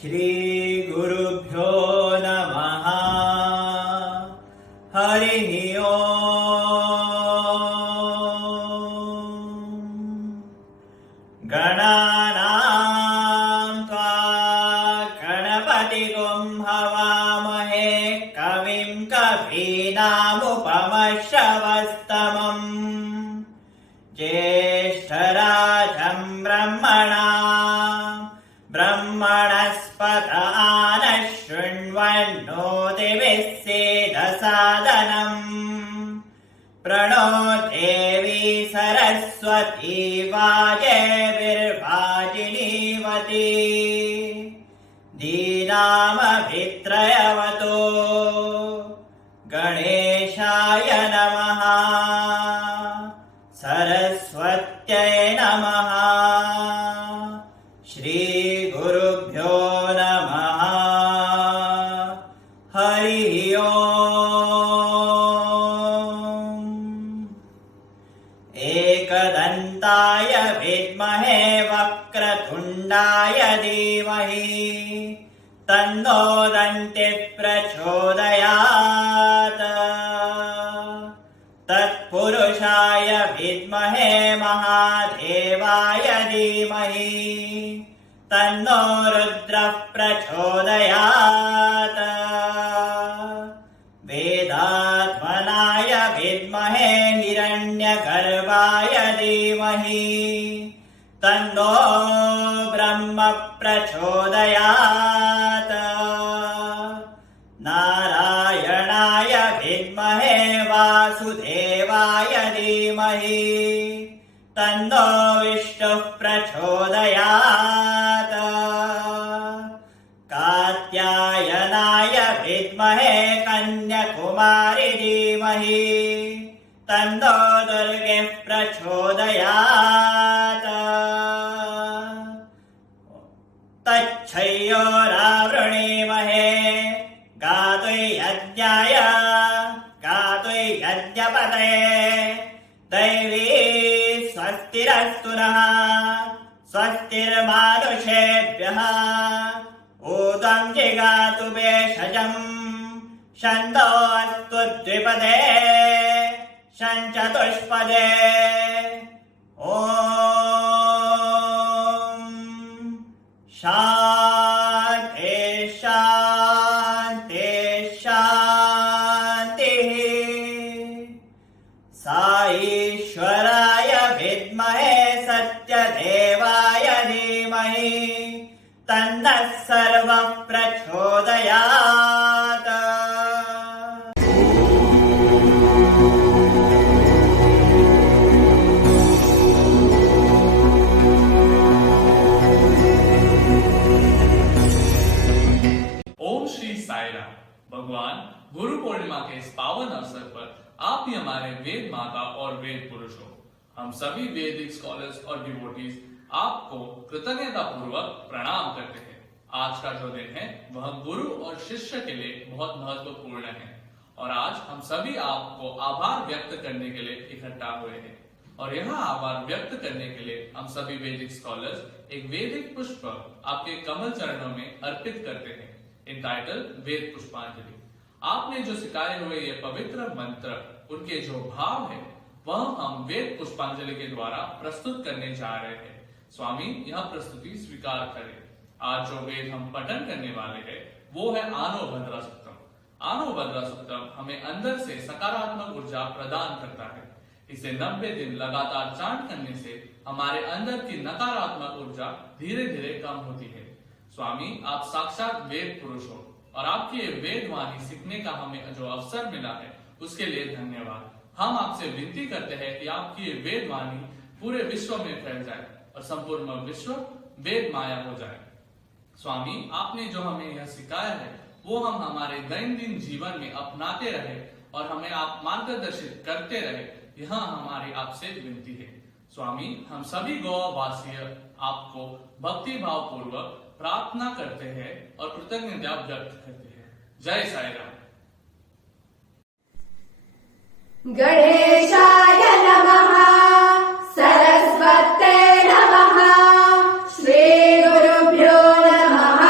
श्रीगुरुभ्यो नमः। हरिः ओम्। गणानां त्वा गणपतिगुं हवामहे कविं कवीनामुपमश्रवस्तमम् ज्येष्ठराजं ब्रह्मणस्पत नः शृण्वन्नोतिभिः सीदसादनम्। प्रणो देवी सरस्वती वाजेभिर्वाजिनीवती दीनामभित्रयवतो। गणेशाय नमः। सरस्वत्यै नमः। श्रीगुरुभ्यो नमः। हरिः ओम्। एकदन्ताय विद्महे वक्रतुण्डाय धीमहि तन्नो दन्तिः प्रचोदयात्। तत्पुरुषाय विद्महे महादेवाय धीमहि तन्नो रुद्रः प्रचोदयात्। वेदात्मनाय विद्महे हिरण्यगर्भाय धीमहि तन्नो ब्रह्म प्रचोदयात्। नारायणाय विद्महे वासुदेवाय धीमहि तन्नो विष्णुः प्रचोदयात्। कात्यायनाय विद्महे कन्याकुमारी धीमहि तन्नो दुर्गेः प्रचोदयात्। तच्छयोरावृणीमहे गातुयज्ञपतये दैवी स्वस्तिरस्तु नः। स्वस्तिर्मानुषेभ्यः ऊतं जिगातु भेषजम्। छन्दो अस्तु द्विपदे शञ्चतुष्पदे। ॐ शान्ति शान्ति शान्तिः। साईश्वराय विद्महे सत्यदेवाय धीमहि तन्नः सर्वः प्रचोदयात्। ओम श्री साई राम। भगवान गुरु पूर्णिमा के इस पावन अवसर पर आप ही हमारे वेद माता और वेद पुरुष हो। हम सभी वैदिक स्कॉलर्स और डिवोटीज आपको कृतज्ञता पूर्वक प्रणाम करते हैं। आज का जो दिन है वह गुरु और शिष्य के लिए बहुत महत्वपूर्ण है और आज हम सभी आपको आभार व्यक्त करने के लिए इकट्ठा हुए हैं। और यह आभार व्यक्त करने के लिए हम सभी वैदिक स्कॉलर्स एक वैदिक पुष्प आपके कमल चरणों में अर्पित करते हैं, इंटाइटल वेद पुष्पांजलि। आपने जो सिखाए हुए ये पवित्र मंत्र, उनके जो भाव है वह हम वेद पुष्पांजलि के द्वारा प्रस्तुत करने जा रहे हैं। स्वामी यह प्रस्तुति स्वीकार करें। आज जो वेद हम पठन करने वाले हैं वो है आनो भद्रा सुक्तम। आनो भद्रा सुक्तम हमें अंदर से सकारात्मक ऊर्जा प्रदान करता है। इसे 90 दिन लगातार चांट करने से हमारे अंदर की नकारात्मक ऊर्जा धीरे धीरे कम होती है। स्वामी आप साक्षात वेद पुरुष हो और आपकी ये वेद वाणी सीखने का हमें जो अवसर मिला है उसके लिए धन्यवाद। हम आपसे विनती करते हैं कि आपकी ये वेद वाणी पूरे विश्व में फैल जाए और संपूर्ण विश्व वेद माया हो जाए। स्वामी आपने जो हमें यह सिखाया है वो हम हमारे दैनंदिन जीवन में अपनाते रहे और हमें आप मार्गदर्शित करते रहे, यह हमारी आपसे विनती है। स्वामी हम सभी गौवासीय आपको भक्ति भाव पूर्वक प्रार्थना करते हैं और कृतज्ञता व्यक्त करते हैं। जय साई राम। गणेशाय नमः। सरस्वते नमः। श्री गुरुभ्यो नमः।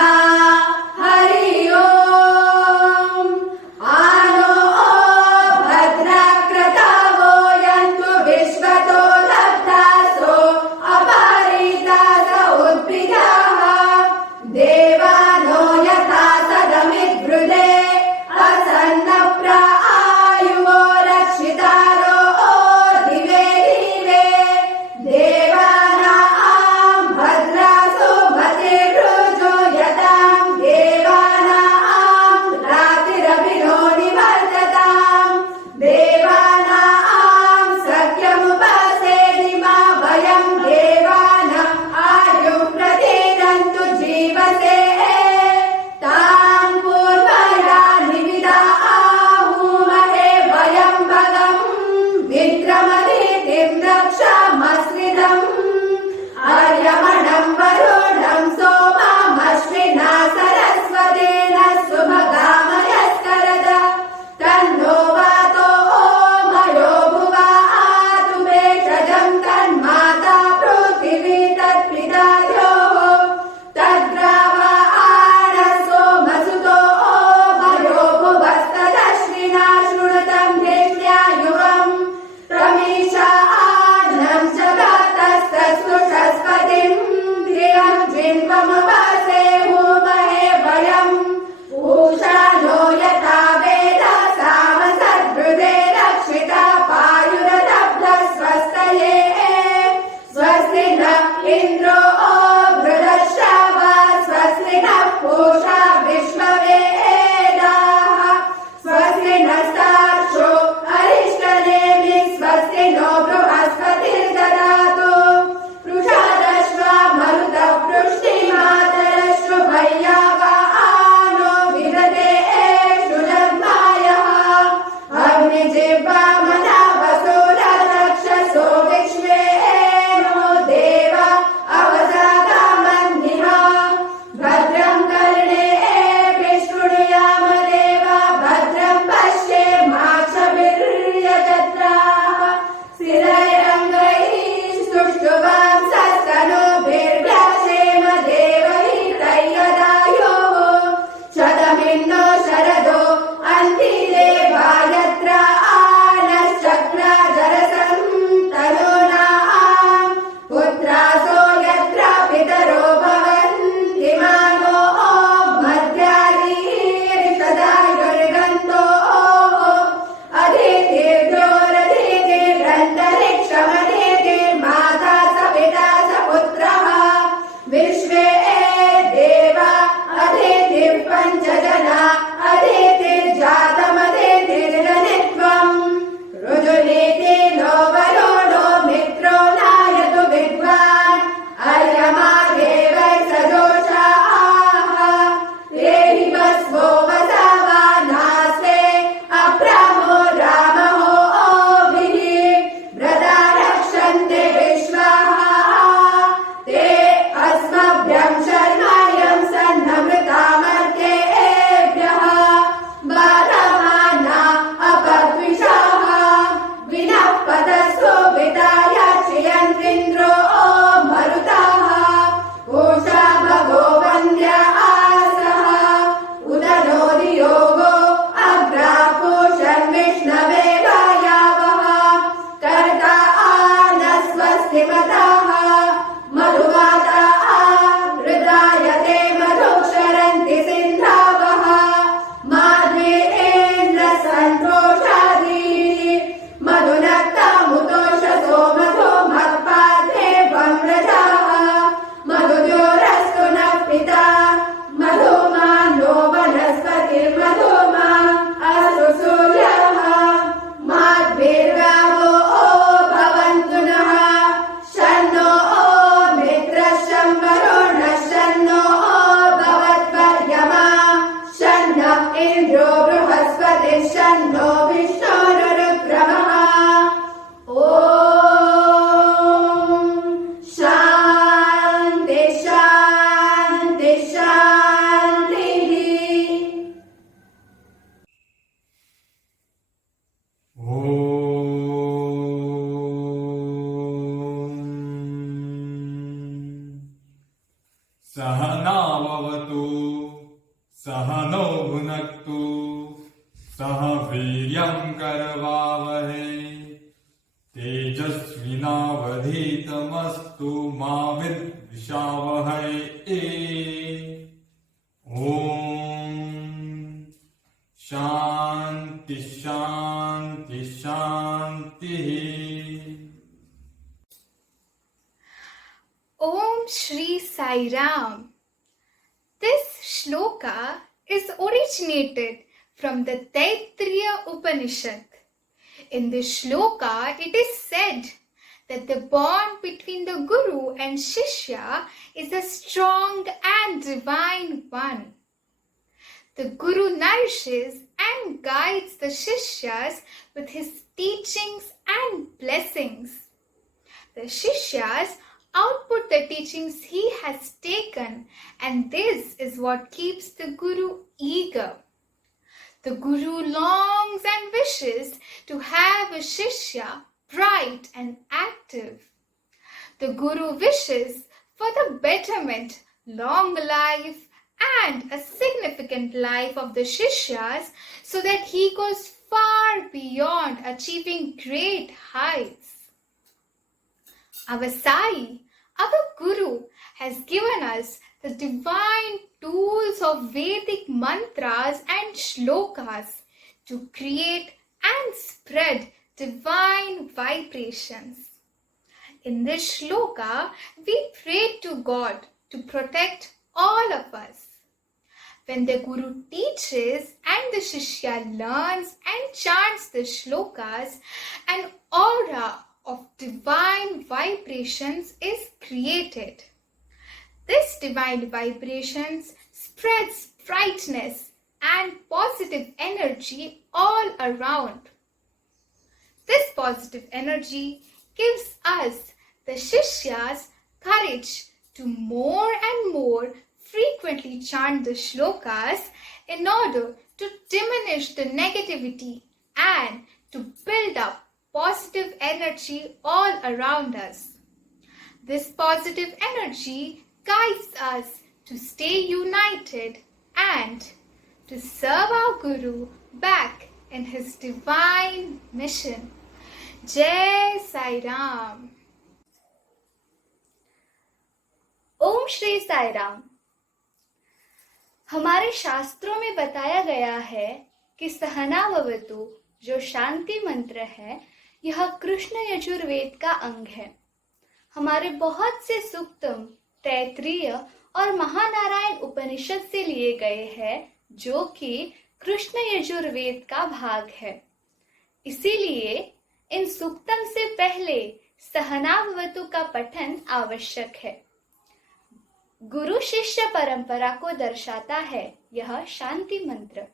सहनाववतु सहनौ भुनक्तु सह वीर्यं करवावहै तेजस्विनावधीतमस्तु मा विद्विषावहै ॐ शान्ति शान्ति शान्तिः। Om Shri Sai Ram. This shloka is originated from the Taittiriya Upanishad. In this shloka, it is said that the bond between the Guru and Shishya is a strong and divine one. The Guru nourishes and guides the Shishyas with his teachings and blessings. The Shishyas output the teachings he has taken, and this is what keeps the Guru eager. The Guru longs and wishes to have a Shishya bright and active. The Guru wishes for the betterment, long life, and a significant life of the Shishyas so that he goes far beyond achieving great heights. Our Sai, our Guru, has given us the divine tools of Vedic mantras and shlokas to create and spread divine vibrations. In this shloka, we pray to God to protect all of us. When the Guru teaches and the Shishya learns and chants the shlokas, an aura of divine vibrations is created. This divine vibrations spreads brightness and positive energy all around. This positive energy gives us, the Shishyas, courage to more and more frequently chant the shlokas in order to diminish the negativity and to build up positive energy all around us. This positive energy guides us to stay united and to serve our Guru back in his divine mission. Jai Sai Ram. ओम श्री साई राम। हमारे शास्त्रों में बताया गया है कि सहनाववतु जो शांति मंत्र है, यह कृष्ण यजुर्वेद का अंग है। हमारे बहुत से सूक्तम तैत्तिरीय और महानारायण उपनिषद से लिए गए हैं, जो कि कृष्ण यजुर्वेद का भाग है। इसीलिए इन सूक्तम से पहले सहनाववतु का पठन आवश्यक है। गुरु शिष्य परंपरा को दर्शाता है यह शांति मंत्र।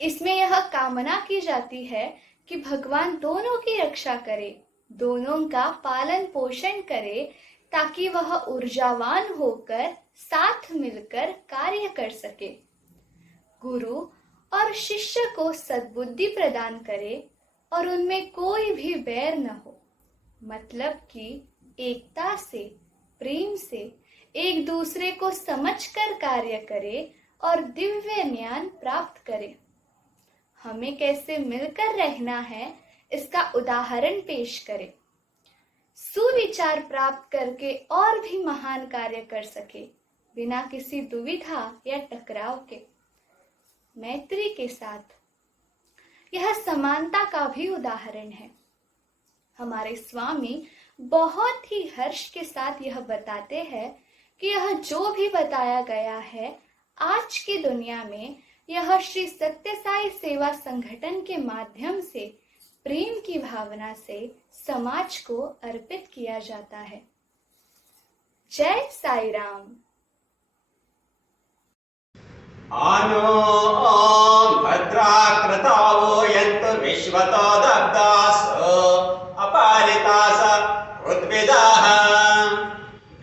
इसमें यह कामना की जाती है कि भगवान दोनों की रक्षा करे, दोनों का पालन पोषण करे, ताकि वह ऊर्जावान होकर साथ मिलकर कार्य कर सके। गुरु और शिष्य को सद्बुद्धि प्रदान करे और उनमें कोई भी बैर न हो, मतलब कि एकता से, प्रेम से एक दूसरे को समझकर कार्य करे और दिव्य ज्ञान प्राप्त करे। हमें कैसे मिलकर रहना है, इसका उदाहरण पेश करें। सुविचार प्राप्त करके और भी महान कार्य कर सके, बिना किसी दुविधा या टकराव के, मैत्री के साथ। यह समानता का भी उदाहरण है। हमारे स्वामी बहुत ही हर्ष के साथ यह बताते हैं कि यह जो भी बताया गया है, आज की दुनिया में यह श्री सत्य साई सेवा संगठन के माध्यम से प्रेम की भावना से समाज को अर्पित किया जाता है। जय साई राम। आनो भद्राकृतावो यन्तु विश्वतो दग्धास अपारितास ऋत्विजाः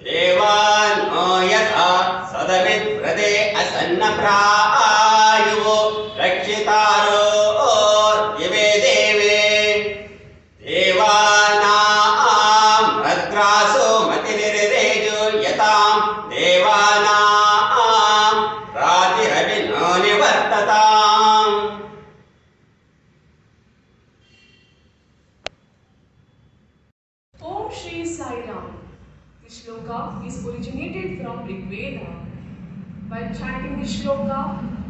देवानो यथा सदमिद्व्रते असन्नप्रायुः रक्षितारो दिवे देवे देवानां भद्रासो मतिर्रेजो यतां देवानां Veda. By chanting the shloka,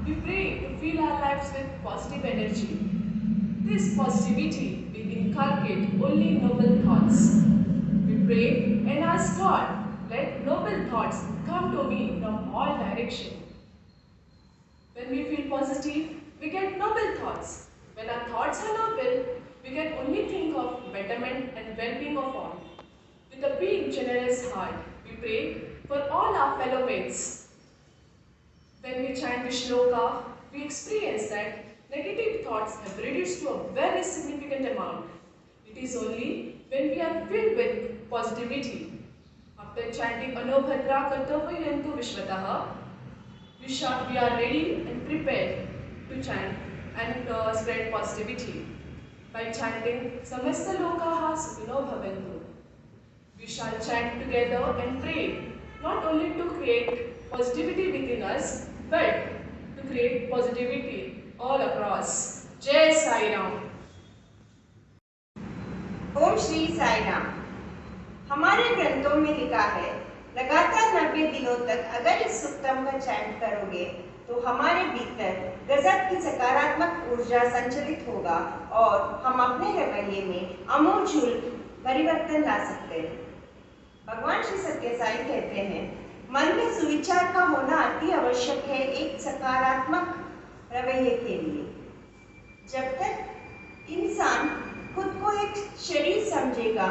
we pray to fill our lives with positive energy. This positivity will inculcate only noble thoughts. We pray and ask God, let noble thoughts come to me from all directions. When we feel positive, we get noble thoughts. When our thoughts are noble, we can only think of betterment and well-being of all. With a big, generous heart, we pray for all our fellow mates. When we chant the shloka, we experience that negative thoughts have reduced to a very significant amount. It is only when we are filled with positivity. After chanting Anobhadra Kartopayantu Vishwataha, we are ready and prepared to chant and spread positivity. By chanting Samasta Lokaha Sukhino Bhavantu, we shall chant together and pray not only to create positivity within us, but to create positivity all across. Jai Sai Ram. ओम श्री साई राम। हमारे ग्रंथों में लिखा है, लगातार 90 दिनों तक अगर इस सुक्तम का चैंट करोगे तो हमारे भीतर गजब की सकारात्मक ऊर्जा संचलित होगा और हम अपने रवैये में आमूल परिवर्तन ला सकते हैं। भगवान श्री सत्य साई कहते हैं, मन में सुविचार का होना अति आवश्यक है एक सकारात्मक रवैये के लिए। जब तक इंसान खुद को एक शरीर समझेगा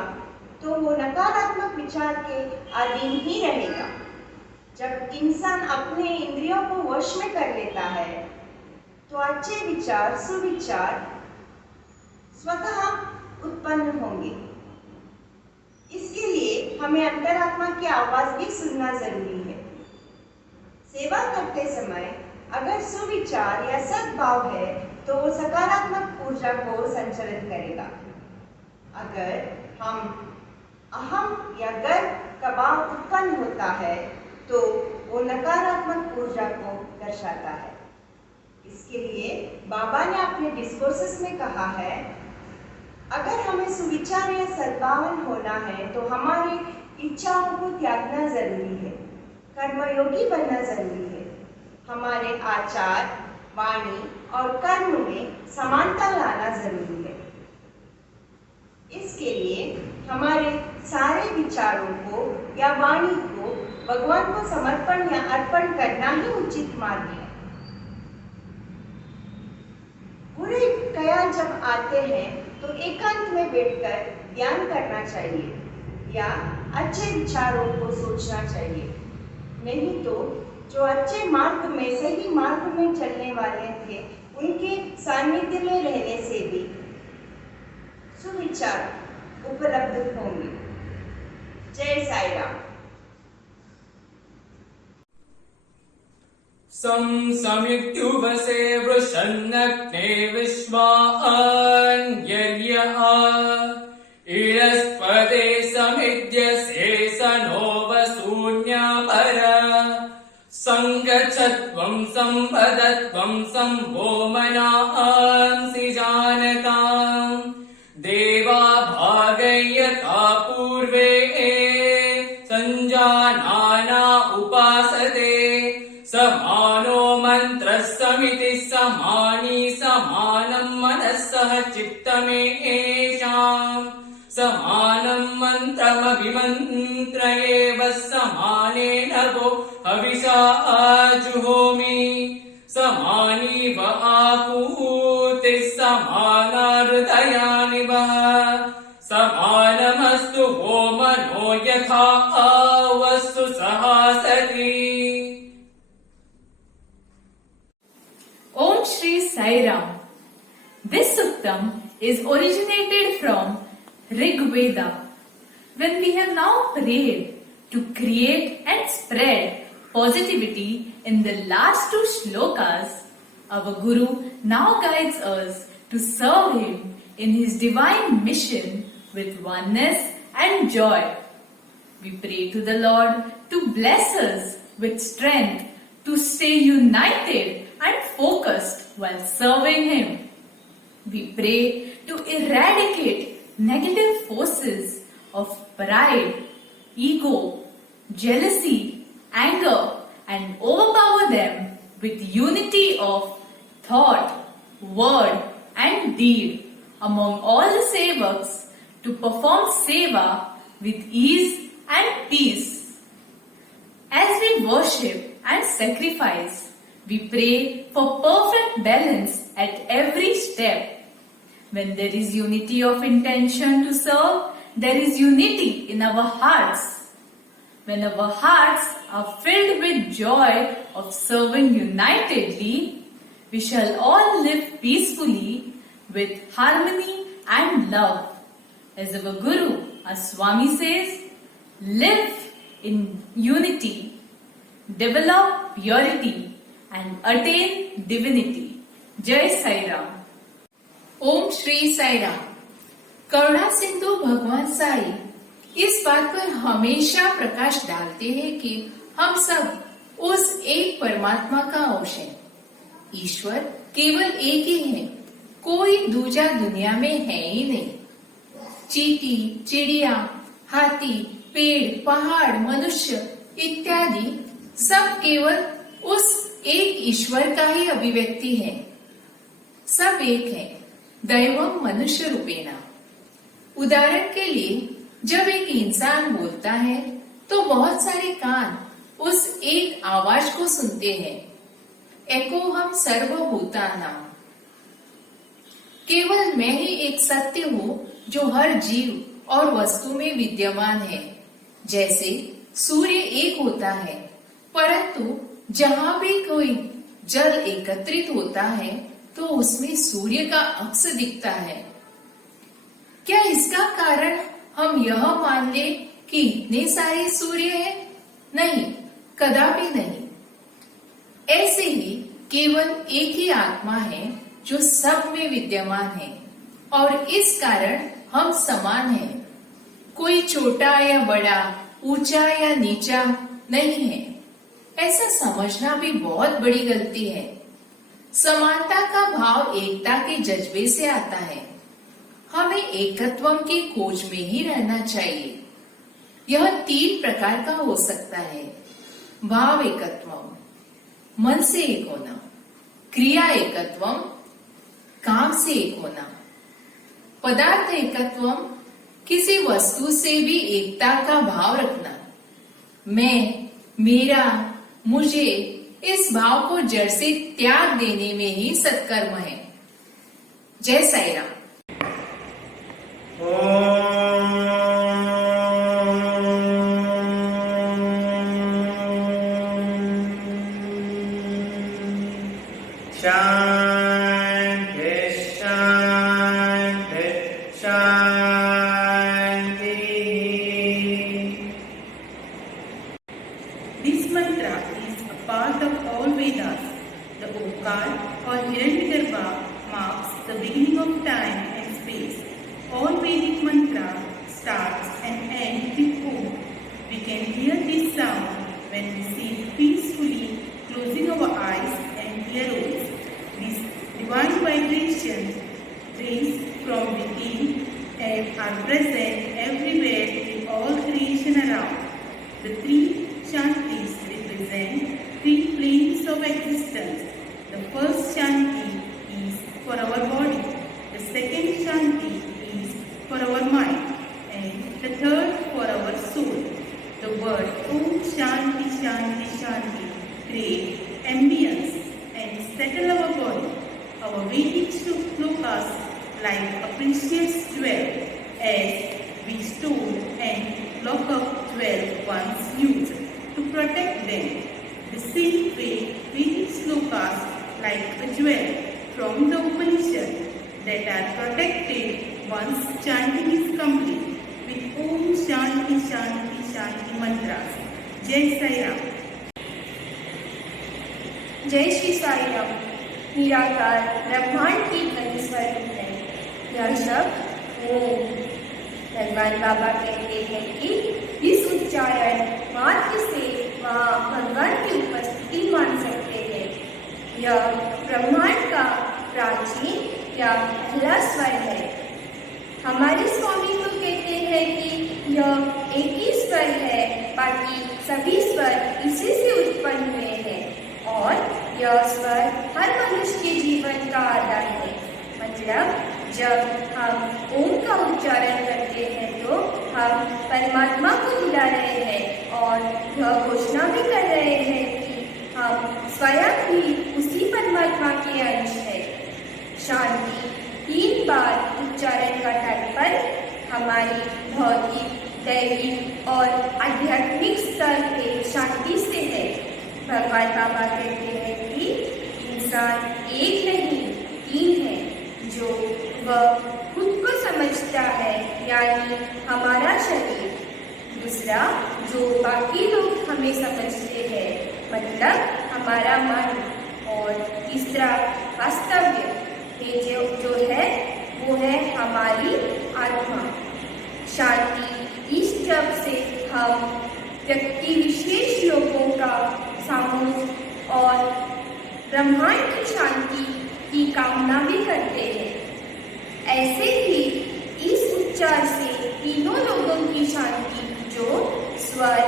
तो वो नकारात्मक विचार के अधीन ही रहेगा। जब इंसान अपने इंद्रियों को वश में कर लेता है तो अच्छे विचार, सुविचार स्वतः उत्पन्न होंगे। इसके लिए हमें अंतरात्मा की आवाज भी सुनना जरूरी है। सेवा करते समय अगर सुविचार या सद्भाव है तो वो सकारात्मक ऊर्जा को संचालित करेगा। अगर हम अहम या गर्व का भाव उत्पन्न होता है तो वो नकारात्मक ऊर्जा को दर्शाता है। इसके लिए बाबा ने अपने डिस्कोर्सेस में कहा है, अगर हमें सुविचार या सद्भावन होना है तो हमारी इच्छाओं को त्यागना जरूरी है, कर्मयोगी बनना जरूरी है। हमारे आचार, वाणी और कर्म में समानता लाना जरूरी है। इसके लिए हमारे सारे विचारों को या वाणी को भगवान को समर्पण या अर्पण करना ही उचित मार्ग है। बुरे ख्याल जब आते हैं तो एकांत में बैठकर ध्यान करना चाहिए या अच्छे विचारों को सोचना चाहिए। नहीं तो जो अच्छे मार्ग में, सही मार्ग में चलने वाले थे, उनके सानिध्य में रहने से भी सुविचार उपलब्ध होंगे। जय साई राम। संसमित्युवसे वृषन्नग्ने विश्वान्यर्यः इरस्पदे समिद्यसे सनो वसून्यापर संगच्छत्वं संपदत्वं संभो मनांसि जानताम् देवा भागयता पूर्वे संजानाना उपासते समानो मंत्रः समिति समानी समानं मनः सह चित्तमेषाम् समानं मंत्रमभिमन्त्र एव समानेन वो हविषा जुहोमि समानी व आकूतिः समाना हृदयानि वः समानमस्तु वो मनो यथा वस्तु सहासति। Om Shri Sai Ram. This suktam is originated from Rig Veda. When we have now prayed to create and spread positivity in the last two shlokas, our Guru now guides us to serve him in his divine mission with oneness and joy. We pray to the Lord to bless us with strength to stay united and focused while serving him. We pray to eradicate negative forces of pride, ego, jealousy, anger, and overpower them with unity of thought, word, and deed among all the sevaks to perform seva with ease and peace. As we worship and sacrifice, we pray for perfect balance at every step. When there is unity of intention to serve, there is unity in our hearts. When our hearts are filled with joy of serving unitedly, we shall all live peacefully with harmony and love. As our Guru, our Swami says, live in unity, develop purity, and attain divinity. Jai Sai Ram. ओम श्री साई राम। करुणा सिंधु भगवान साई इस बात पर हमेशा प्रकाश डालते हैं कि हम सब उस एक परमात्मा का अंश हैं। ईश्वर केवल एक ही है, कोई दूजा दुनिया में है ही नहीं। चींटी, चिड़िया, हाथी, पेड़, पहाड़, मनुष्य इत्यादि सब केवल उस एक ईश्वर का ही अभिव्यक्ति है। सब एक है, दैवम मनुष्य रूपेणा। उदाहरण के लिए जब एक इंसान बोलता है तो बहुत सारे कान उस एक आवाज को सुनते हैं। एको हम सर्वभूतानाम। केवल मैं ही एक सत्य हूँ जो हर जीव और वस्तु में विद्यमान है। जैसे सूर्य एक होता है, परंतु जहाँ भी कोई जल एकत्रित होता है तो उसमें सूर्य का अक्स दिखता है। क्या इसका कारण हम यह मान ले कि इतने सारे सूर्य हैं? नहीं, कदापि नहीं। ऐसे ही केवल एक ही आत्मा है जो सब में विद्यमान है और इस कारण हम समान हैं। कोई छोटा या बड़ा, ऊंचा या नीचा नहीं है। ऐसा समझना भी बहुत बड़ी गलती है। समानता का भाव एकता के जज्बे से आता है। हमें एकत्वम की खोज में ही रहना चाहिए। यह 3 प्रकार का हो सकता है। भाव एकत्वम, मन से एक होना। क्रिया एकत्वम, काम से एक होना। पदार्थ एकत्वम, किसी वस्तु से भी एकता का भाव रखना। मैं, मेरा, मुझे, इस भाव को जड़ से त्याग देने में ही सत्कर्म है। जय साई राम। शांति शांति शांति। This mantra is a part of all Vedas. The Omkar or Hiranyagarbha marks the beginning of time and space. All Vedic mantra starts and ends with Om. We can hear this sound when we sit peacefully, closing our eyes and ears. These divine vibrations rays from within and are present everywhere in all creation around. The 3 Shantis represent 3 planes of existence. The first Shanti is for our body, the second Shanti is for our mind, and the third for our soul. The word Om Shanti Shanti Shanti creates ambience and settle our body. Our Vedic shlokas like a precious jewel as we store and lock up jewel once used to protect them. The same way Vedic shlokas like a jewel from the Upanishad that are protected once chanting is complete with Om Shanti Shanti Shanti mantras. Jai Sai Ram. जय श्री साई राम। निराकार ब्रह्मांड की ध्वनि स्वरूप है यह शब्द ओम। भगवान बाबा कहते हैं कि इस उच्चारण मात्र से वहाँ भगवान की उपस्थिति मान सकते हैं। यह ब्रह्मांड का प्राचीन या पहला स्वर है। हमारे स्वामी तो कहते हैं कि यह एक ही स्वर है, बाकी सभी स्वर इसी से उत्पन्न हुए हैं और यह स्वर हर मनुष्य के जीवन का आधार है। मतलब जब हम ओम का उच्चारण करते हैं तो हम परमात्मा को बुला रहे हैं और यह घोषणा भी कर रहे हैं कि हम स्वयं भी उसी परमात्मा के अंश हैं। शांति 3 बार उच्चारण का तात्पर्य हमारी भौतिक, दैविक और आध्यात्मिक स्तर पे शांति से है। भगवान बाबा कहते हैं कि इंसान एक नहीं 3 है, जो वह खुद को समझता है यानी हमारा शरीर, दूसरा जो बाकी लोग हमें समझते हैं मतलब हमारा मन, और तीसरा वास्तव्य ये जो है वो है हमारी आत्मा। शांति इस जप से हम व्यक्ति विशेष लोगों का सामूहिक और ब्रह्मांड की शांति की कामना भी करते हैं। ऐसे ही इस उच्चार से तीनों लोगों की शांति जो स्वर,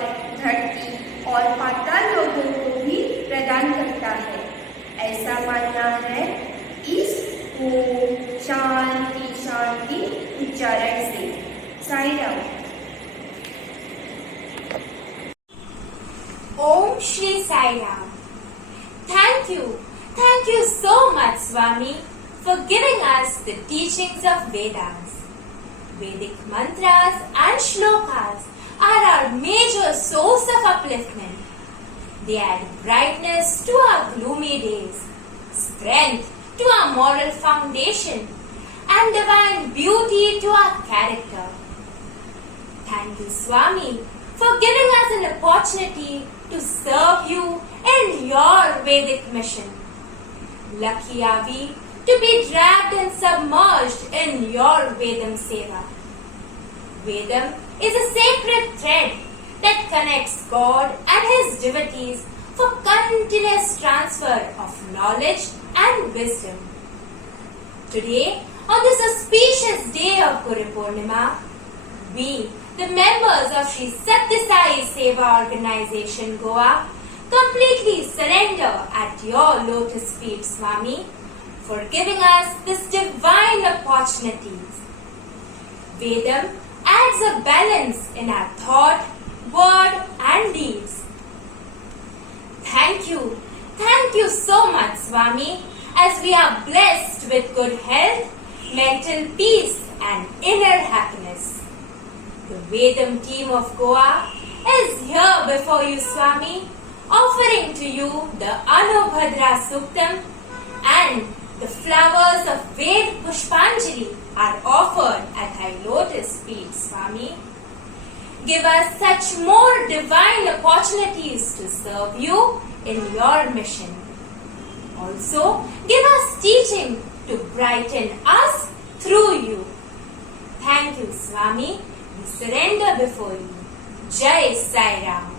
धरती और पाताल लोगों को भी प्रदान करता है, ऐसा मानना है इस ओम शांति शांति उच्चारण से। Sai Ram. Om Shri Sai Ram. Thank you so much, Swami, for giving us the teachings of Vedas. Vedic mantras and shlokas are our major source of upliftment. They add brightness to our gloomy days, strength to our moral foundation, and divine beauty to our character. Thank you, Swami, for giving us an opportunity to serve you in your Vedic mission. Lucky are we to be dragged and submerged in your Vedam Seva. Vedam is a sacred thread that connects God and His devotees for continuous transfer of knowledge and wisdom. Today, on this auspicious day of Guru Purnima, we, the members of Sri Satya Sai Seva Organization Goa, completely surrender at your lotus feet, Swami, for giving us this divine opportunities. Vedam adds a balance in our thought, word and deeds. Thank you so much, Swami, as we are blessed with good health, mental peace and inner happiness. The Vedam team of Goa is here before you, Swami, offering to you the Anubhadra Suktam, and the flowers of Ved Pushpanjali are offered at thy lotus feet, Swami. Give us such more divine opportunities to serve you in your mission. Also, give us teaching to brighten us through you. Thank you, Swami. We surrender before you. Jai Sai Ram.